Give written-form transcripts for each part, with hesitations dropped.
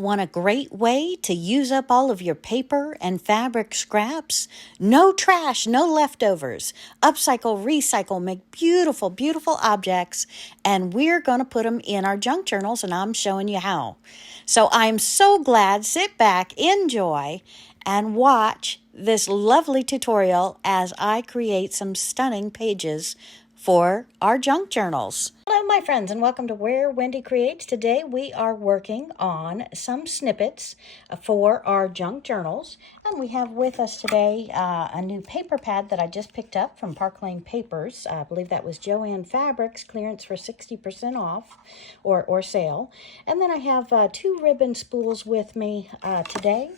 Want a great way to use up all of your paper and fabric scraps? No trash, no leftovers. Upcycle, recycle, make beautiful, beautiful objects, and we're going to put them in our junk journals, and I'm showing you how. So I'm so glad. Sit back, enjoy, and watch this lovely tutorial as I create some stunning pages for our junk journals. Hello, my friends, and welcome to Where Wendy Creates. Today we are working on some snippets for our junk journals, and we have with us today a new paper pad that I just picked up from Park Lane Papers. I believe that was Joann Fabrics clearance for 60% off or sale. And then I have 2 ribbon spools with me today.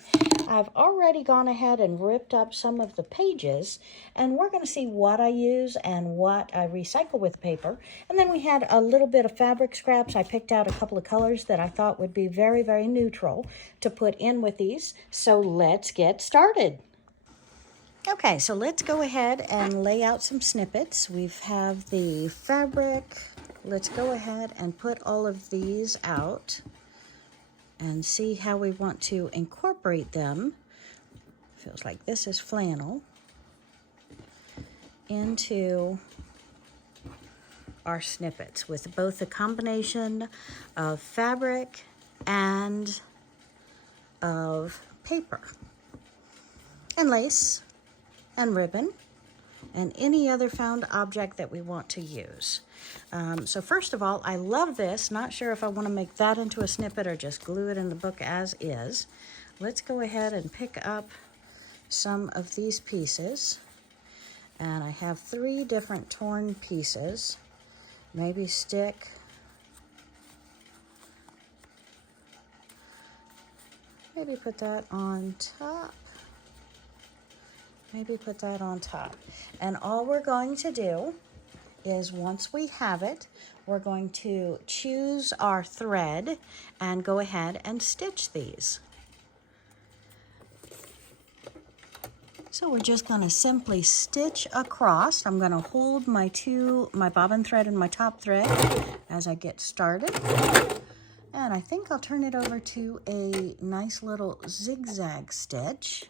I've already gone ahead and ripped up some of the pages, and we're going to see what I use and what I recycle with paper. And then we had a little bit of fabric scraps. I picked out a couple of colors that I thought would be very, very neutral to put in with these. So let's get started. Okay, so let's go ahead and lay out some snippets. We have the fabric. Let's go ahead and put all of these out and see how we want to incorporate them. Feels like this is flannel into our snippets with both the combination of fabric and of paper and lace and ribbon and any other found object that we want to use. So first of all, I love this. Not sure if I want to make that into a snippet or just glue it in the book as is. Let's go ahead and pick up some of these pieces. And I have 3 different torn pieces. Maybe stick maybe put that on top. Maybe put that on top. And all we're going to do is once we have it, we're going to choose our thread and go ahead and stitch these. So we're just going to simply stitch across. I'm going to hold my bobbin thread and my top thread as I get started. And I think I'll turn it over to a nice little zigzag stitch.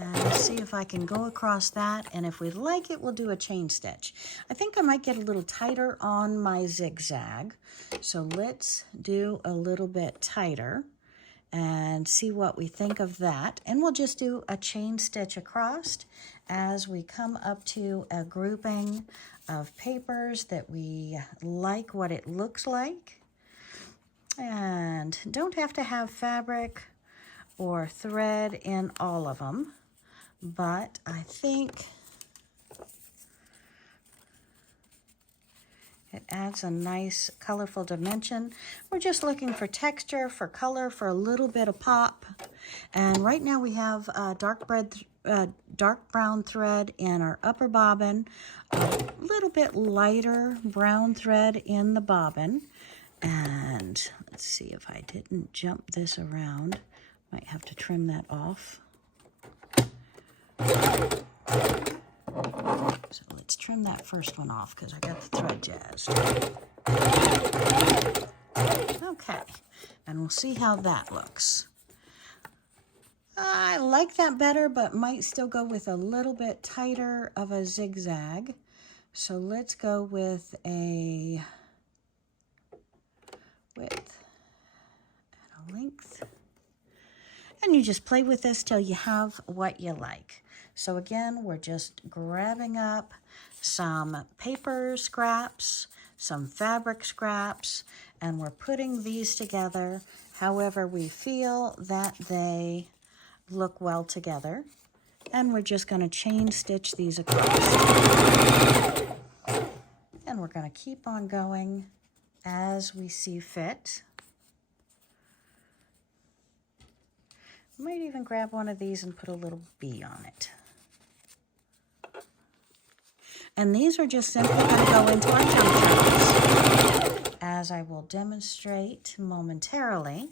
And see if I can go across that, and if we like it, we'll do a chain stitch. I think I might get a little tighter on my zigzag, so let's do a little bit tighter and see what we think of that. And we'll just do a chain stitch across as we come up to a grouping of papers that we like what it looks like. And don't have to have fabric or thread in all of them, but I think it adds a nice colorful dimension. We're just looking for texture, for color, for a little bit of pop. And right now we have dark brown thread in our upper bobbin, a little bit lighter brown thread in the bobbin. And let's see if I didn't jump this around. Might have to trim that off. So let's trim that first one off because I got the thread jazzed. Okay, and we'll see how that looks. I like that better, but might still go with a little bit tighter of a zigzag. So let's go with a width and a length. And you just play with this till you have what you like. So again, we're just grabbing up some paper scraps, some fabric scraps, and we're putting these together however we feel that they look well together. And we're just going to chain stitch these across. And we're going to keep on going as we see fit. Might even grab one of these and put a little bee on it. And these are just simply going to go into our junk journals, as I will demonstrate momentarily.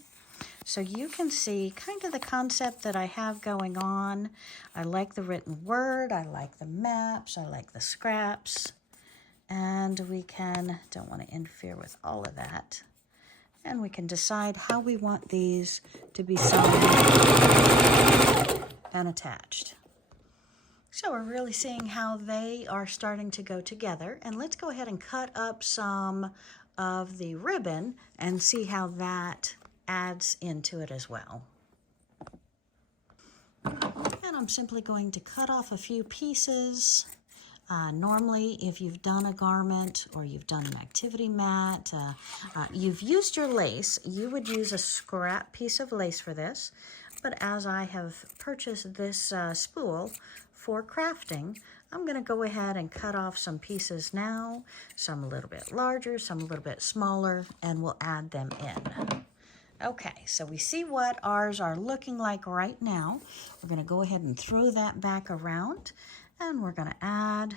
So you can see kind of the concept that I have going on. I like the written word, I like the maps, I like the scraps. And we don't want to interfere with all of that. And we can decide how we want these to be sewn and attached. So we're really seeing how they are starting to go together. And let's go ahead and cut up some of the ribbon and see how that adds into it as well. And I'm simply going to cut off a few pieces. Normally, if you've done a garment or you've done an activity mat, you've used your lace, you would use a scrap piece of lace for this. But as I have purchased this spool for crafting, I'm going to go ahead and cut off some pieces now, some a little bit larger, some a little bit smaller, and we'll add them in. Okay, so we see what ours are looking like right now. We're going to go ahead and throw that back around, and we're going to add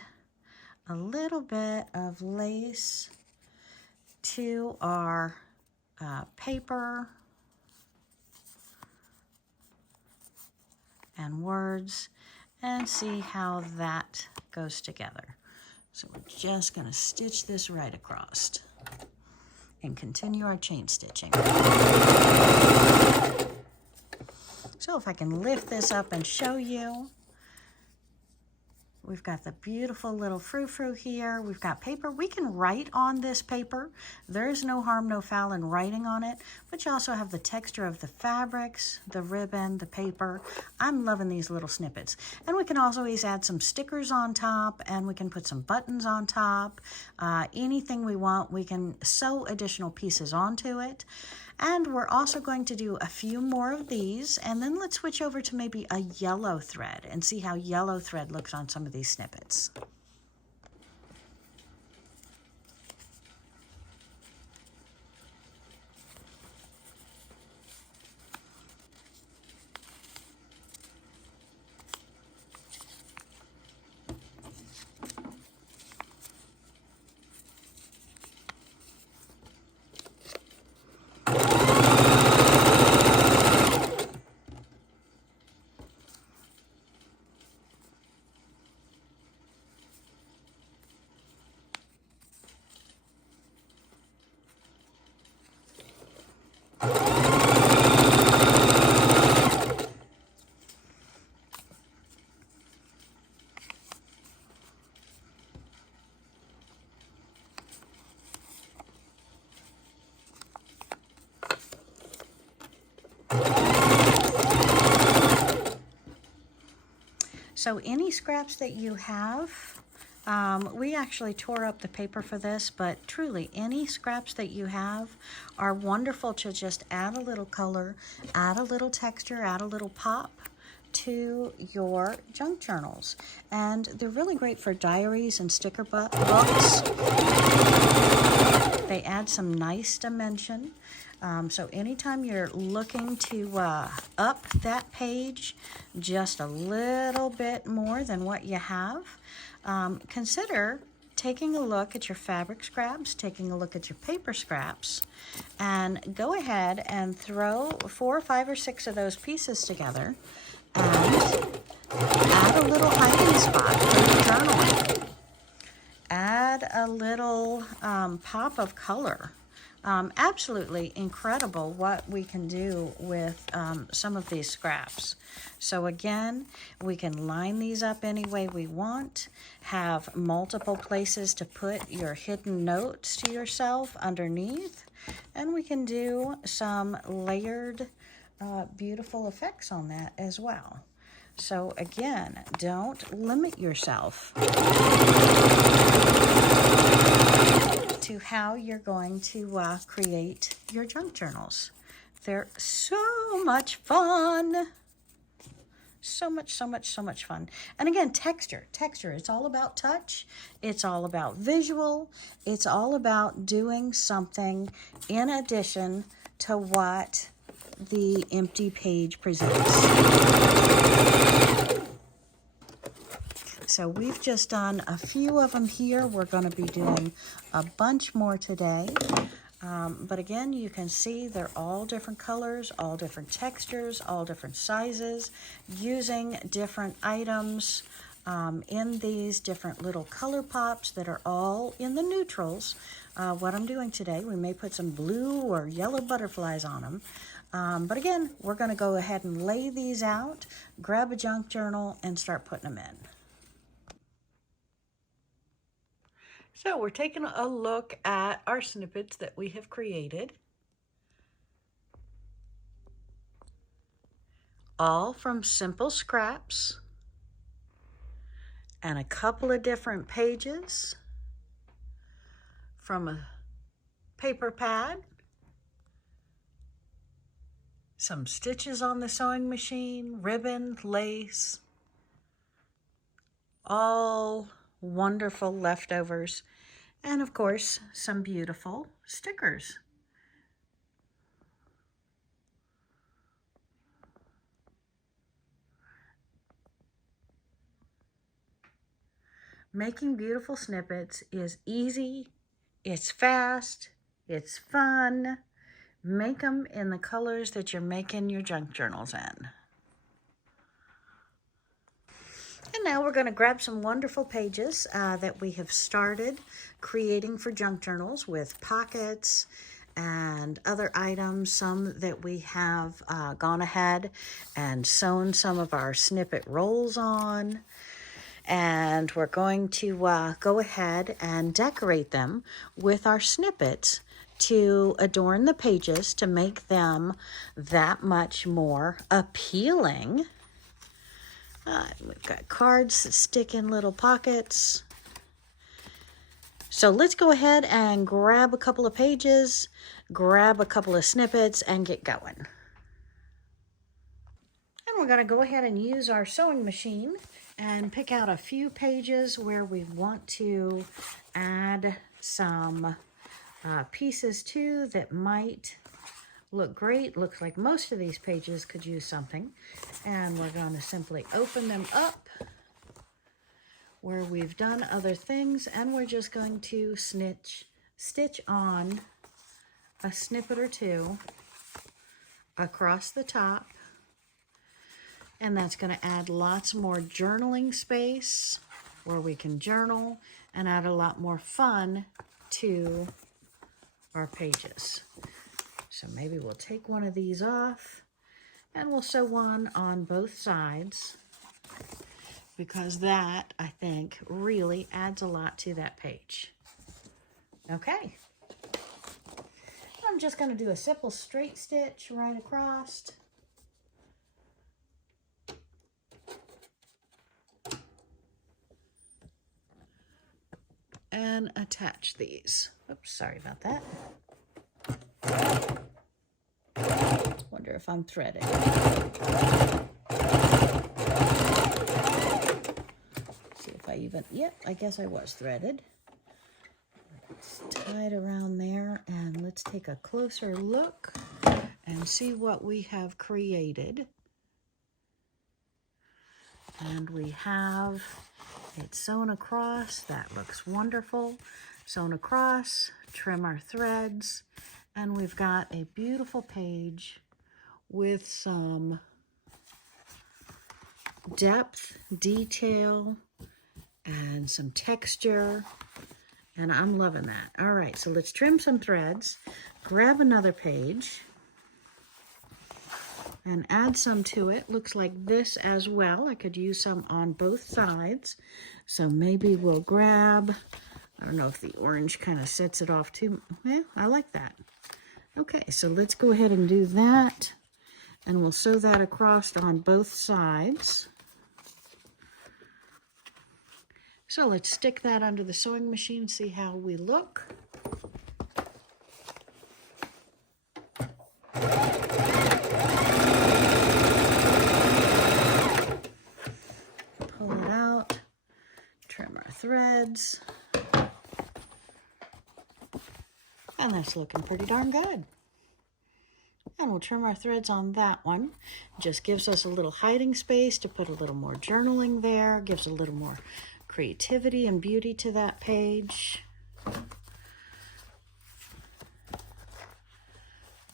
a little bit of lace to our paper and words and see how that goes together. So we're just going to stitch this right across and continue our chain stitching. So if I can lift this up and show you, we've got the beautiful little frou-frou here. We've got paper. We can write on this paper. There's no harm, no foul in writing on it, but you also have the texture of the fabrics, the ribbon, the paper. I'm loving these little snippets. And we can always add some stickers on top, and we can put some buttons on top. Anything we want, we can sew additional pieces onto it. And we're also going to do a few more of these, and then let's switch over to maybe a yellow thread and see how yellow thread looks on some of these snippets. So any scraps that you have, we actually tore up the paper for this, but truly any scraps that you have are wonderful to just add a little color, add a little texture, add a little pop to your junk journals. And they're really great for diaries and sticker books. They add some nice dimension. So anytime you're looking to up that page just a little bit more than what you have, consider taking a look at your fabric scraps, taking a look at your paper scraps, and go ahead and throw 4, 5, or 6 of those pieces together and add a little hiding spot for your journaling. Add a little pop of color. Absolutely incredible what we can do with some of these scraps. So again, we can line these up any way we want, have multiple places to put your hidden notes to yourself underneath, and we can do some layered beautiful effects on that as well. So again, don't limit yourself to how you're going to create your junk journals. They're so much fun. So much fun. And again, texture. It's all about touch. It's all about visual. It's all about doing something in addition to what the empty page presents. So we've just done a few of them here. We're going to be doing a bunch more today. But again, you can see they're all different colors, all different textures, all different sizes, using different items in these different little color pops that are all in the neutrals. What I'm doing today, we may put some blue or yellow butterflies on them. But again, we're going to go ahead and lay these out, grab a junk journal, and start putting them in. So we're taking a look at our snippets that we have created. All from simple scraps and a couple of different pages from a paper pad, some stitches on the sewing machine, ribbon, lace, all wonderful leftovers, and of course, some beautiful stickers. Making beautiful snippets is easy, it's fast, it's fun. Make them in the colors that you're making your junk journals in. And now we're going to grab some wonderful pages that we have started creating for junk journals with pockets and other items, some that we have gone ahead and sewn some of our snippet rolls on. And we're going to go ahead and decorate them with our snippets to adorn the pages to make them that much more appealing. We've got cards that stick in little pockets. So let's go ahead and grab a couple of pages, grab a couple of snippets, and get going. And we're going to go ahead and use our sewing machine and pick out a few pages where we want to add some pieces to that might look great. Looks like most of these pages could use something. And we're going to simply open them up where we've done other things, and we're just going to stitch on a snippet or two across the top. And that's going to add lots more journaling space where we can journal and add a lot more fun to our pages. So maybe we'll take one of these off and we'll sew one on both sides, because that, I think, really adds a lot to that page. Okay. I'm just going to do a simple straight stitch right across. And attach these. Oops, sorry about that. Wonder if I'm threaded. See if I even, yep, I guess I was threaded. It's tied around there, and let's take a closer look and see what we have created. And we have it sewn across. That looks wonderful. Sewn across, trim our threads, and we've got a beautiful page with some depth, detail, and some texture, and I'm loving that. All right, so let's trim some threads, grab another page, and add some to it. Looks like this as well. I could use some on both sides. So maybe we'll grab, I don't know if the orange kind of sets it off too. Yeah, I like that. Okay, so let's go ahead and do that. And we'll sew that across on both sides. So let's stick that under the sewing machine, see how we look. Pull it out, trim our threads, and that's looking pretty darn good. And we'll trim our threads on that one. Just gives us a little hiding space to put a little more journaling there, gives a little more creativity and beauty to that page.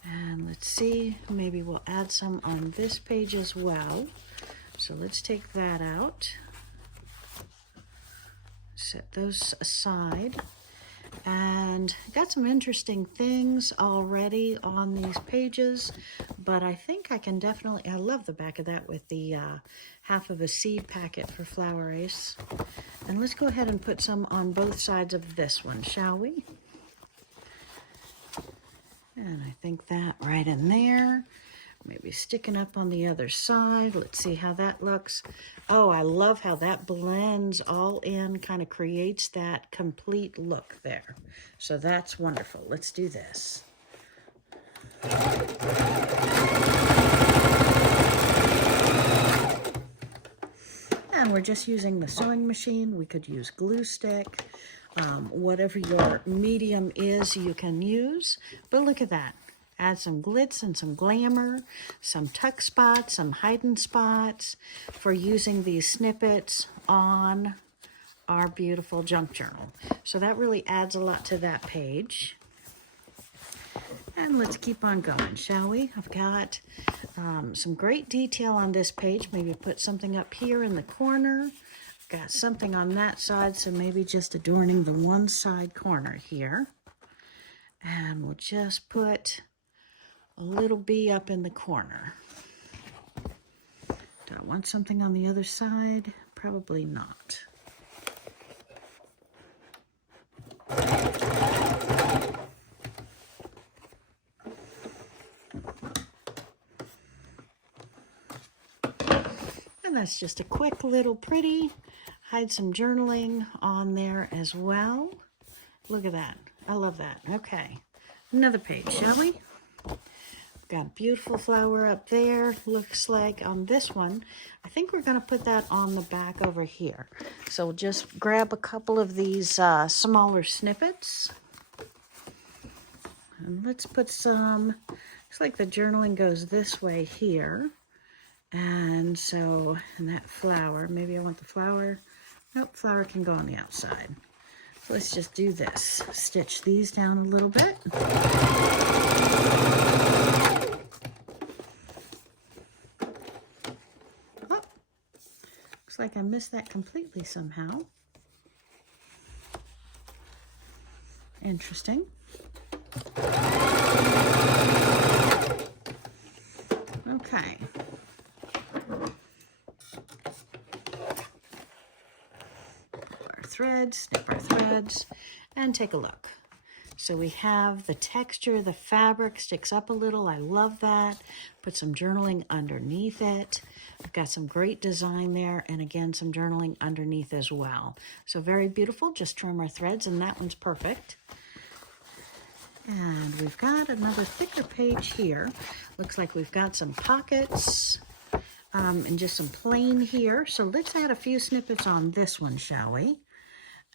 And let's see, maybe we'll add some on this page as well. So let's take that out. set those aside. And got some interesting things already on these pages, but I think I can definitely, I love the back of that with the half of a seed packet for Flower Ace. And let's go ahead and put some on both sides of this one, shall we? And I think that right in there. Maybe sticking up on the other side. Let's see how that looks. Oh, I love how that blends all in, kind of creates that complete look there. So that's wonderful. Let's do this. And we're just using the sewing machine. We could use glue stick. Whatever your medium is, you can use. But look at that. Add some glitz and some glamour, some tuck spots, some hiding spots for using these snippets on our beautiful junk journal. So that really adds a lot to that page. And let's keep on going, shall we? I've got some great detail on this page. Maybe put something up here in the corner. Got something on that side, so maybe just adorning the one side corner here. And we'll just put a little bee up in the corner. Do I want something on the other side? Probably not. And that's just a quick little pretty. Hide some journaling on there as well. Look at that. I love that. Okay. Another page, shall we? Got a beautiful flower up there. Looks like on this one, I think we're going to put that on the back over here. So we'll just grab a couple of these smaller snippets. And let's put some, looks like the journaling goes this way here. And so, and that flower, maybe I want the flower. Nope, flower can go on the outside. So let's just do this. Stitch these down a little bit. Looks like I missed that completely somehow. Interesting. Okay. Our threads, snip our threads, and take a look. So we have the texture, the fabric sticks up a little. I love that. Put some journaling underneath it. I've got some great design there, and again, some journaling underneath as well. So very beautiful. Just trim our threads, and that one's perfect. And we've got another thicker page here. Looks like we've got some pockets and just some plain here. So let's add a few snippets on this one, shall we?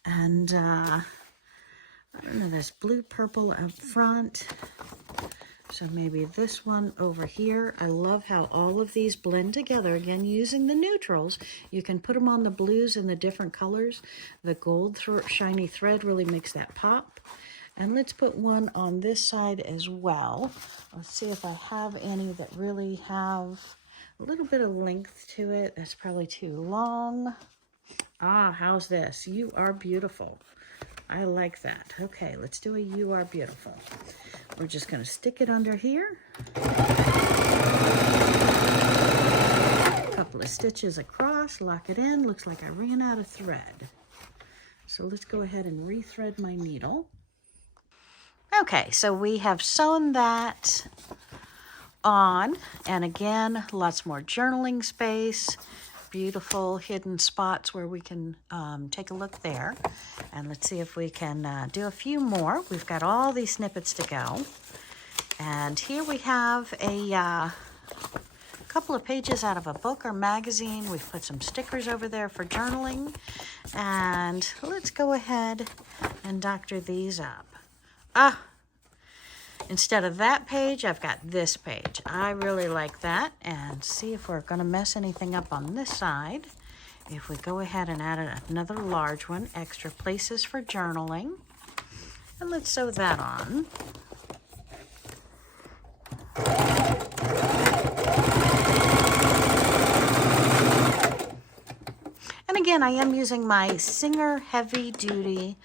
And I don't know, there's blue purple up front. So maybe this one over here. I love how all of these blend together. Again, using the neutrals, you can put them on the blues in the different colors. The gold shiny thread really makes that pop. And let's put one on this side as well. Let's see if I have any that really have a little bit of length to it. That's probably too long. Ah, how's this? You are beautiful. I like that. Okay, let's do a You Are Beautiful. We're just going to stick it under here. A couple of stitches across, lock it in. Looks like I ran out of thread. So let's go ahead and rethread my needle. Okay, so we have sewn that on, and again, lots more journaling space, beautiful hidden spots where we can take a look there. And let's see if we can do a few more. We've got all these snippets to go. And here we have a couple of pages out of a book or magazine. We've put some stickers over there for journaling. And let's go ahead and doctor these up. Instead of that page, I've got this page. I really like that. And see if we're going to mess anything up on this side. If we go ahead and add another large one, extra places for journaling. And let's sew that on. again, I am using my Singer Heavy Duty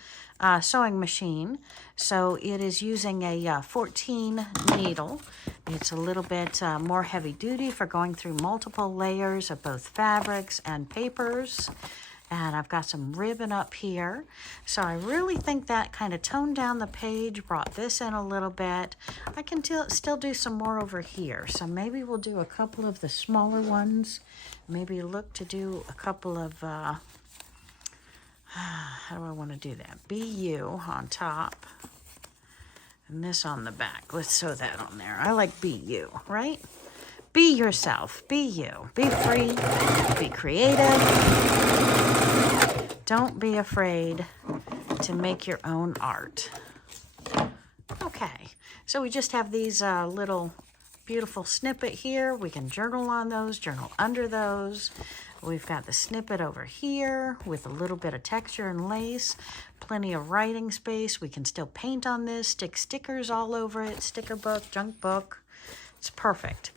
sewing machine. So it is using a 14 needle. It's a little bit more heavy duty for going through multiple layers of both fabrics and papers. And I've got some ribbon up here. So I really think that kind of toned down the page, brought this in a little bit. I can still do some more over here. So maybe we'll do a couple of the smaller ones. Maybe look to do a couple of, how do I want to do that? BU on top. And this on the back. Let's sew that on there. I like BU, right? Be yourself. Be you. Be free. Be creative. Don't be afraid to make your own art. Okay, so we just have these little beautiful snippet here. We can journal on those, journal under those. We've got the snippet over here with a little bit of texture and lace, plenty of writing space. We can still paint on this, stick stickers all over it, sticker book, junk book. It's perfect.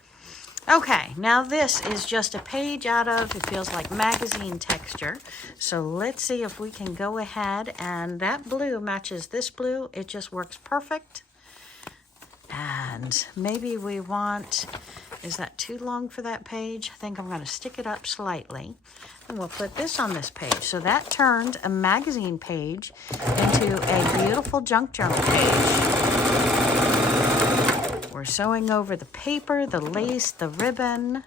Okay, now this is just a page out of, it feels like magazine texture. So let's see if we can go ahead, and that blue matches this blue. It just works perfect. And maybe we want, is that too long for that page? I think I'm going to stick it up slightly. And we'll put this on this page. So that turned a magazine page into a beautiful junk journal page. We're sewing over the paper, the lace, the ribbon.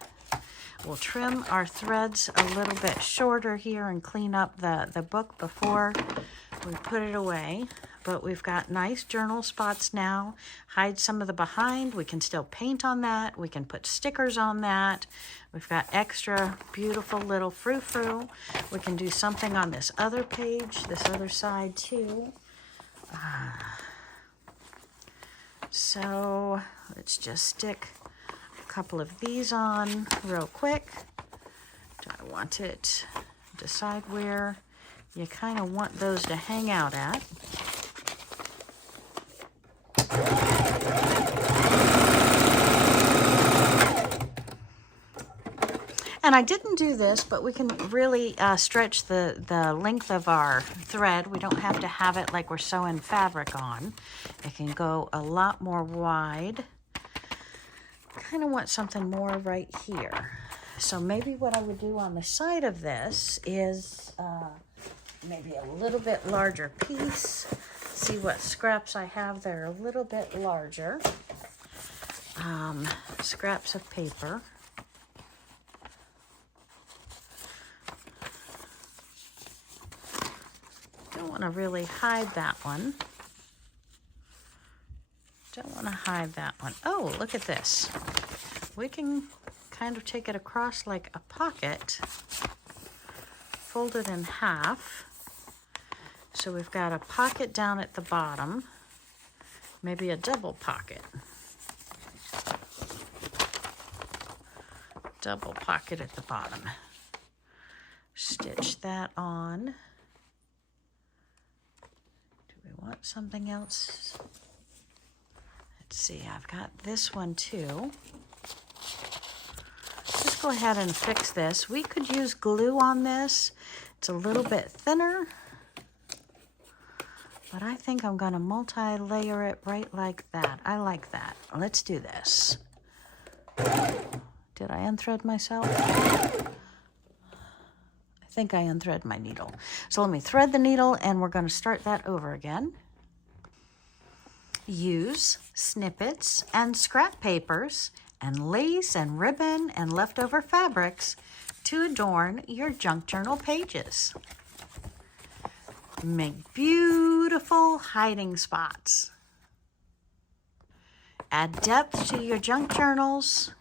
We'll trim our threads a little bit shorter here and clean up the book before we put it away. But we've got nice journal spots now. Hide some of the behind. We can still paint on that. We can put stickers on that. We've got extra beautiful little frou-frou. We can do something on this other page, this other side too. So let's just stick a couple of these on real quick. Do I want it? Decide where you kind of want those to hang out at. And I didn't do this, but we can really stretch the length of our thread. We don't have to have it like we're sewing fabric on. It can go a lot more wide. Kind of want something more right here. So maybe what I would do on the side of this is maybe a little bit larger piece. See what scraps I have that are a little bit larger. Scraps of paper. Don't want to really hide that one. Don't want to hide that one. Oh, look at this. We can kind of take it across like a pocket, fold it in half. So we've got a pocket down at the bottom, maybe a double pocket. Double pocket at the bottom. Stitch that on. Want something else? Let's see, I've got this one too. Just go ahead and fix this. We could use glue on this. It's a little bit thinner, but I think I'm going to multi-layer it right like that. I like that. Let's do this. Did I unthread myself? I think I unthread my needle. So let me thread the needle and we're going to start that over again. Use snippets and scrap papers and lace and ribbon and leftover fabrics to adorn your junk journal pages. Make beautiful hiding spots. Add depth to your junk journals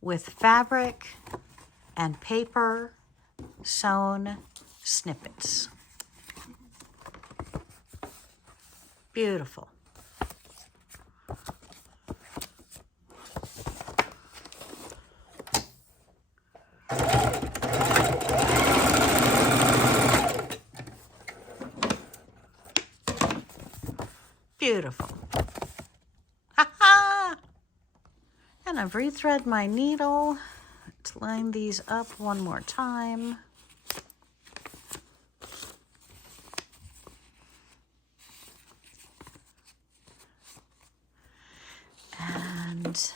with fabric and paper sewn snippets. Beautiful. Beautiful. Ha-ha! And I've rethread my needle. Let's line these up one more time. sides.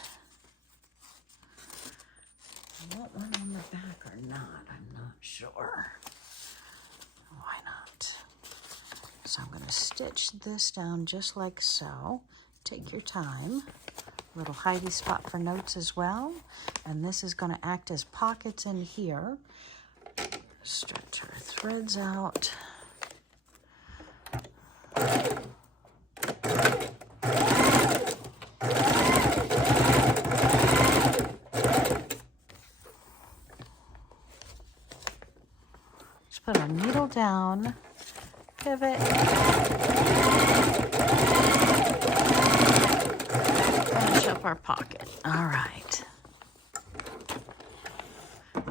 I want one on the back or not, I'm not sure. Why not? So I'm going to stitch this down just like so. Take your time. Little hidey spot for notes as well. And this is going to act as pockets in here. Stretch our threads out. Just put our needle down, pivot, finish up our pocket. All right.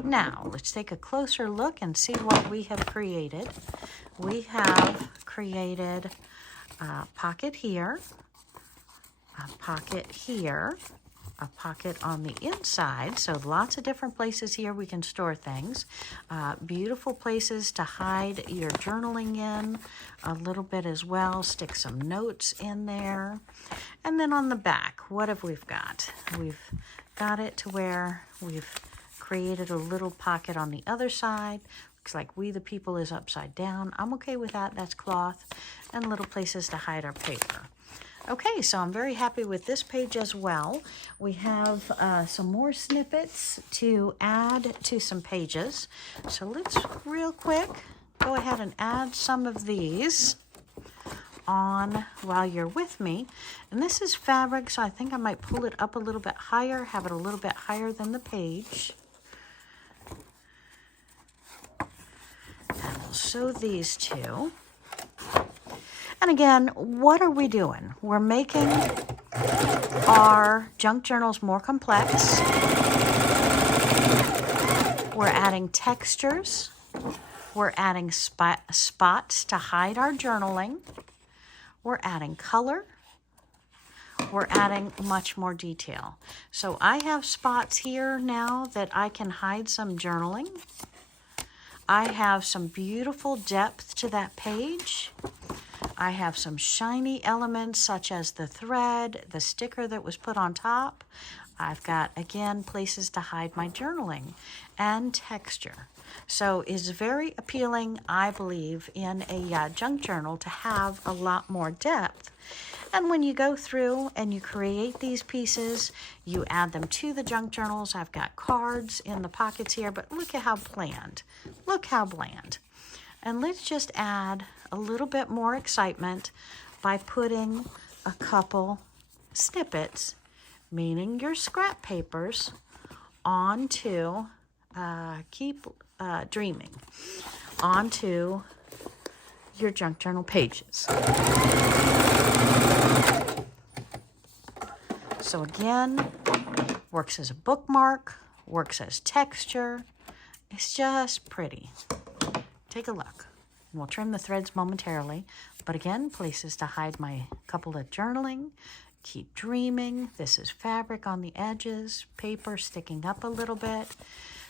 Now, let's take a closer look and see what we have created. We have created a pocket here, a pocket here, a pocket on the inside. So lots of different places here we can store things. Beautiful places to hide your journaling in a little bit as well. Stick some notes in there. And then on the back, what have we got? We've got it to where we've created a little pocket on the other side. Looks like We the People is upside down. I'm okay with that. That's cloth. And little places to hide our paper. Okay, so I'm very happy with this page as well. We have some more snippets to add to some pages. So let's real quick go ahead and add some of these on while you're with me. And this is fabric, so I think I might pull it up a little bit higher, have it a little bit higher than the page. And we'll sew these two. And again, what are we doing? We're making our junk journals more complex. We're adding textures. We're adding spots to hide our journaling. We're adding color. We're adding much more detail. So I have spots here now that I can hide some journaling. I have some beautiful depth to that page. I have some shiny elements such as the thread, the sticker that was put on top. I've got, again, places to hide my journaling and texture. So it's very appealing, I believe, in a junk journal to have a lot more depth. And when you go through and you create these pieces, you add them to the junk journals. I've got cards in the pockets here, but look at how bland. Look how bland. And let's just add a little bit more excitement by putting a couple snippets, meaning your scrap papers, onto, keep dreaming, onto your junk journal pages. So again, works as a bookmark, works as texture. It's just pretty. Take a look. We'll trim the threads momentarily, but again, places to hide my couple of journaling. Keep dreaming. This is fabric on the edges, paper sticking up a little bit.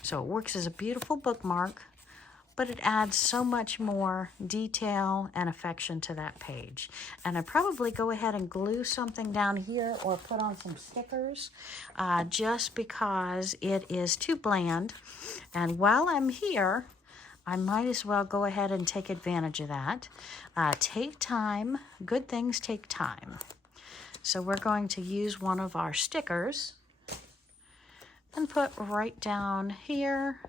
So it works as a beautiful bookmark, but it adds so much more detail and affection to that page. And I'd probably go ahead and glue something down here or put on some stickers just because it is too bland. And while I'm here, I might as well go ahead and take advantage of that. Take time. Good things take time. So we're going to use one of our stickers and put right down here.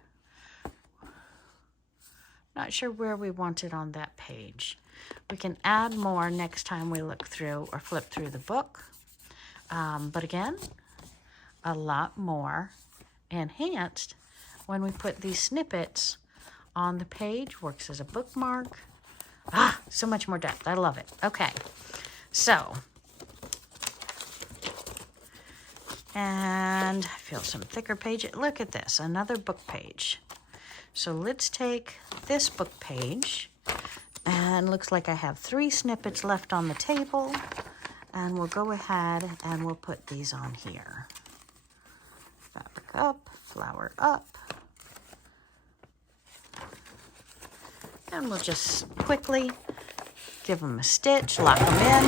Not sure where we want it on that page. We can add more next time we look through or flip through the book. But again, a lot more enhanced when we put these snippets on the page. Works as a bookmark. So much more depth. I love it. Okay, so, and I feel some thicker page. Look at this, another book page. So let's take this book page, and looks like I have 3 snippets left on the table, and we'll go ahead and we'll put these on here. Fabric up, flower up. And we'll just quickly give them a stitch, lock them in,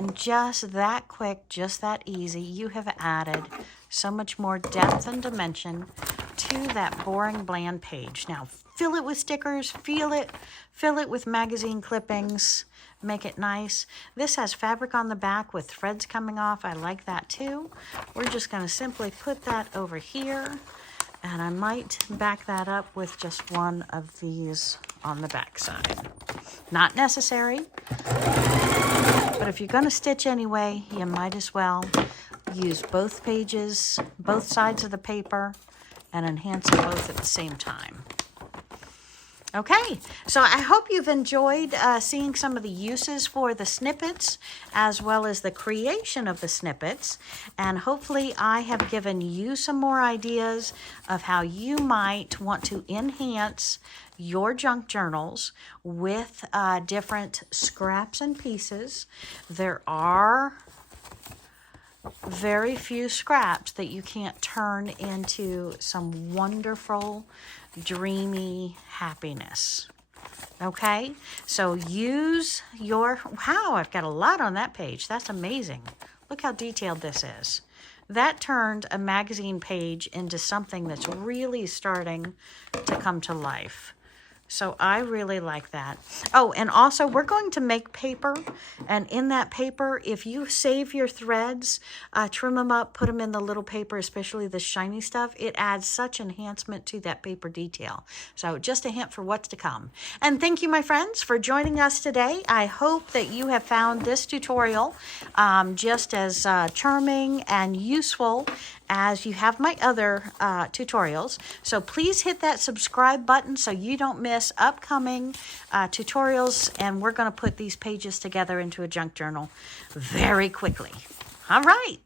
and And just that quick, just that easy, you have added so much more depth and dimension to that boring, bland page. Now, fill it with stickers, fill it with magazine clippings, make it nice. This has fabric on the back with threads coming off. I like that too. We're just going to simply put that over here, and I might back that up with just one of these on the back side. Not necessary, but if you're going to stitch anyway, you might as well use both pages, both sides of the paper, and enhance them both at the same time. Okay, so I hope you've enjoyed seeing some of the uses for the snippets, as well as the creation of the snippets. And hopefully I have given you some more ideas of how you might want to enhance your junk journals with different scraps and pieces. There are very few scraps that you can't turn into some wonderful, dreamy happiness. Okay, so use your, wow, I've got a lot on that page. That's amazing. Look how detailed this is. That turned a magazine page into something that's really starting to come to life. So I really like that. Oh, and also we're going to make paper. And in that paper, if you save your threads, trim them up, put them in the little paper, especially the shiny stuff, it adds such enhancement to that paper detail. So just a hint for what's to come. And thank you, my friends, for joining us today. I hope that you have found this tutorial just as charming and useful as you have my other tutorials. So please hit that subscribe button so you don't miss upcoming tutorials, and we're going to put these pages together into a junk journal very quickly. All right.